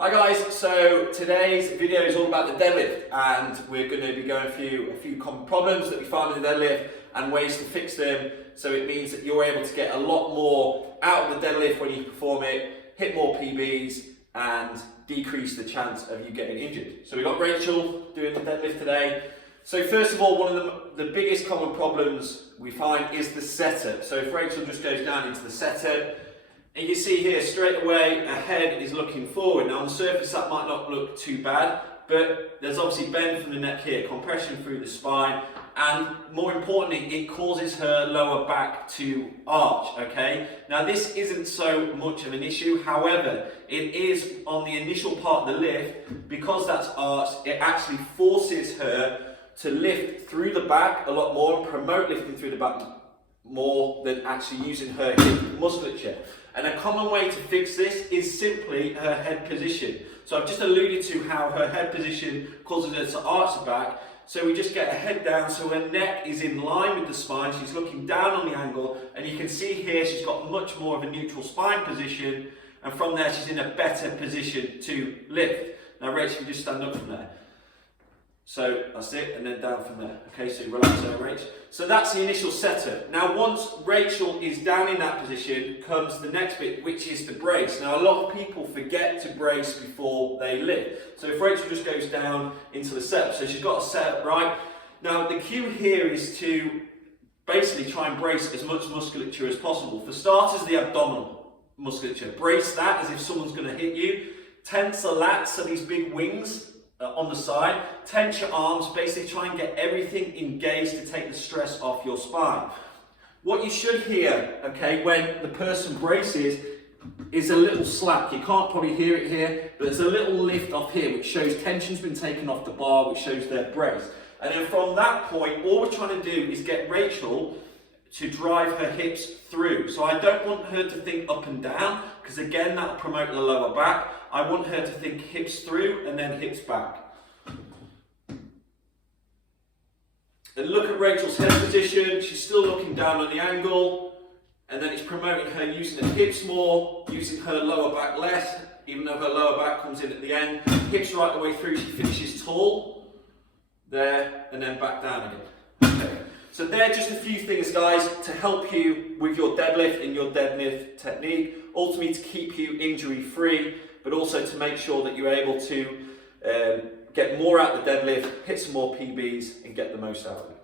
Hi guys, so today's video is all about the deadlift and we're going to be going through a few common problems that we find in the deadlift and ways to fix them, so it means that you're able to get a lot more out of the deadlift when you perform it, hit more PBs and decrease the chance of you getting injured. So we've got Rachel doing the deadlift today. So first of all, one of the biggest common problems we find is the setup. So if Rachel just goes down into the setup, and you see here straight away her head is looking forward. Now on the surface that might not look too bad, but there's obviously bend from the neck here, compression through the spine, and more importantly it causes her lower back to arch, okay? Now this isn't so much of an issue, however it is on the initial part of the lift. Because that's arched, it actually forces her to lift through the back a lot more and promote lifting through the back more than actually using her hip musculature. And a common way to fix this is simply her head position. So I've just alluded to how her head position causes her to arch the back. So we just get her head down so her neck is in line with the spine. She's looking down on the angle, and you can see here she's got much more of a neutral spine position, and from there she's in a better position to lift. Now Rachel, just stand up from there. So that's it, and then down from there. Okay, so relax there, Rach. So that's the initial setup. Now once Rachel is down in that position, comes the next bit, which is the brace. Now a lot of people forget to brace before they lift. So if Rachel just goes down into the setup, so she's got a setup right. Now the cue here is to basically try and brace as much musculature as possible. For starters, the abdominal musculature. Brace that as if someone's going to hit you. Tense the lats, so these big wings on the side. Tense your arms, basically try and get everything engaged to take the stress off your spine. What you should hear, okay, when the person braces is a little slap. You can't probably hear it here, but there's a little lift off here which shows tension's been taken off the bar, which shows their brace. And then from that point, all we're trying to do is get Rachel to drive her hips through. So I don't want her to think up and down, because again that'll promote the lower back. I want her to think hips through and then hips back. And look at Rachel's head position. She's still looking down on the angle, and then it's promoting her using her hips more, using her lower back less, even though her lower back comes in at the end. Hips right the way through. She finishes tall there and then back down again. Okay. So they're just a few things, guys, to help you with your deadlift and your deadlift technique, ultimately to keep you injury free, but also to make sure that you're able to get more out of the deadlift, hit some more PBs and get the most out of it.